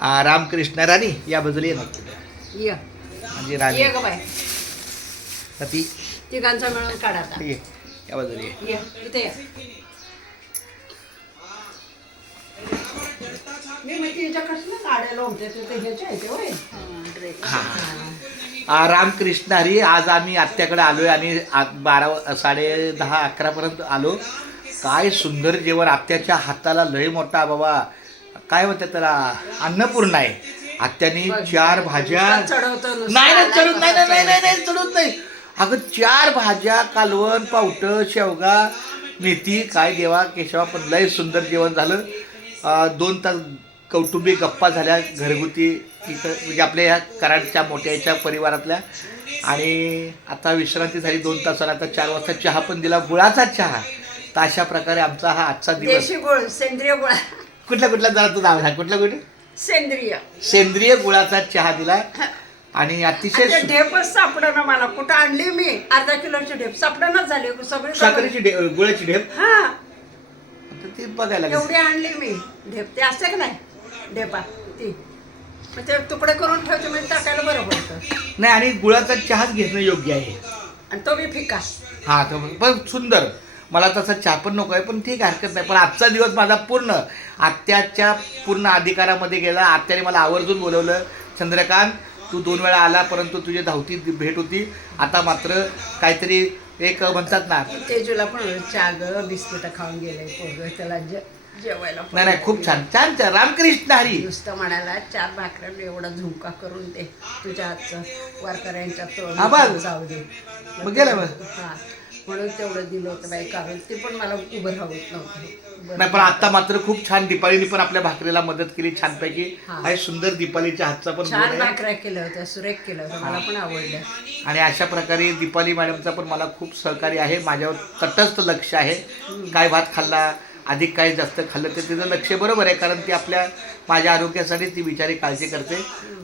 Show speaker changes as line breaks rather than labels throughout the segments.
आ, रामकृष्ण राणी या बाजूला ये ना.
ये.
म्हणजे राणी.
ये ग बाय
तर ती
तिघांचा मिळून काढायचा
ये या बाजूला ये.
ये इथे ये. मी काढायला आहे ते होय.
हा आ, रामकृष्ण हरी आज आम्ही आत्याकडे आलोय. आणि आ- बारा साडे दहा अकरापर्यंत आलो. काय सुंदर जेवण. आत्याच्या हाताला लय मोठा बाबा काय म्हणतात त्याला? अन्नपूर्ण आहे. आत्यानी चार भाज्या. नाही नाही चढून नाही नाही नाही नाही नाही अगं चार भाज्या कालवण पावटं शेवगा मेथी काय देवा केशवा पण लय सुंदर जेवण झालं. दोन तास कौटुंबिक गप्पा झाल्या घरगुती तिथं म्हणजे आपल्या या कराडच्या मोठ्या याच्या परिवारातल्या. आणि आता विश्रांती झाली दोन तासाला आता चार वाजता चहा पण दिला गुळाचा चहा. तर अशा प्रकारे आमचा हा आजचा दिवस
गुळ सेंद्रिय गुळ.
कुठल्या कुठल्या जरा तू नाव सांग? कुठल्या कुठे?
सेंद्रिय.
सेंद्रिय गुळाचा चहा दिला आणि अतिशय
आता ढेपच सापडना मला. कुठं आणली मी? अर्धा किलोची ढेप. सापडनाच झाली. सगळी
साखरेची ढे गुळाची ढेप?
हा.
तर ती बघायला लागेल.
एवढी आणली मी. ढेप ते असते का नाही? ढेपा ती. मग ते तुकडे करून ठेवते म्हणजे टाकायला बरं पडतं.
नाही आणि गुळाचा चहाच घेणं योग्य आहे.
आणि तो बी फिका.
हा तर पण सुंदर. मला तसा चहा पण नको आहे पण ठीक हरकत नाही. पण आजचा दिवस माझा पूर्ण. आत्याच्या पूर्ण अधिकारामध्ये गेला. आत्याने मला आवर्जून बोलवलं चंद्रकांत तू दोन वेळा आला परंतु तुझी धावती भेट होती. आता मात्र काहीतरी एक म्हणतात ना
तेजूला पण चहा ग बिस्किट खाऊन गेले पोरग त्याला जेवायला
नाही नाही खूप छान. छान छान. रामकृष्ण हरी.
नुसतं म्हणाला चार भाकऱ्याला एवढा झुंका करून दे. तुझ्या हातचं वारकऱ्यांच्या जाऊ दे.
मग गेलं मग.
म्हणून तेवढं दिलं होतं बाई काढून ते पण मला उभं राहत नव्हतं. बरं.
नाही पण आता मात्र खूप छान दीपालीने पण आपल्या भाकरीला मदत केली छानपैकी.
हा.
सुंदर दीपालीच्या हातचा पण
छान
आहे.
भाकऱ्या केल्या होत्या सुरेख केल्या होत्या मला पण आवडल्या.
आणि अशा प्रकारे दीपाली मॅडमचा पण मला खूप सहकार्य आहे माझ्यावर तटस्थ लक्ष आहे. काय भात खाल्ला अधिक काय जास्त खाल्लं ते तिचं लक्ष बरोबर आहे कारण ती आपल्या माझ्या आरोग्यासाठी ती बिचारी काळजी करते.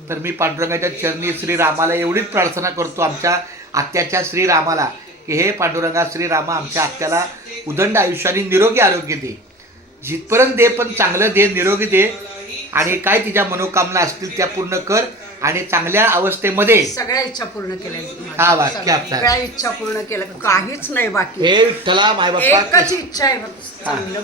तर मी पांडुरंगाच्या चरणी श्रीरामाला एवढीच प्रार्थना करतो आमच्या आत्याच्या श्रीरामाला की हे पांडुरंगा श्रीरामा आमच्या आत्याला उदंड आयुष्याने निरोगी आरोग्य दे. जिथपर्यंत दे पण चांगलं दे निरोगी दे. आणि काय तिच्या मनोकामना असतील त्या पूर्ण कर आणि चांगल्या अवस्थेमध्ये
सगळ्या इच्छा पूर्ण केल्या
हा, वा, क्या बात.
सगळ्या इच्छा पूर्ण केल्या. काहीच नाही बाकी.
हे विठ्ठला मायबाप्पा
एकच इच्छा आहे फक्त चांगलं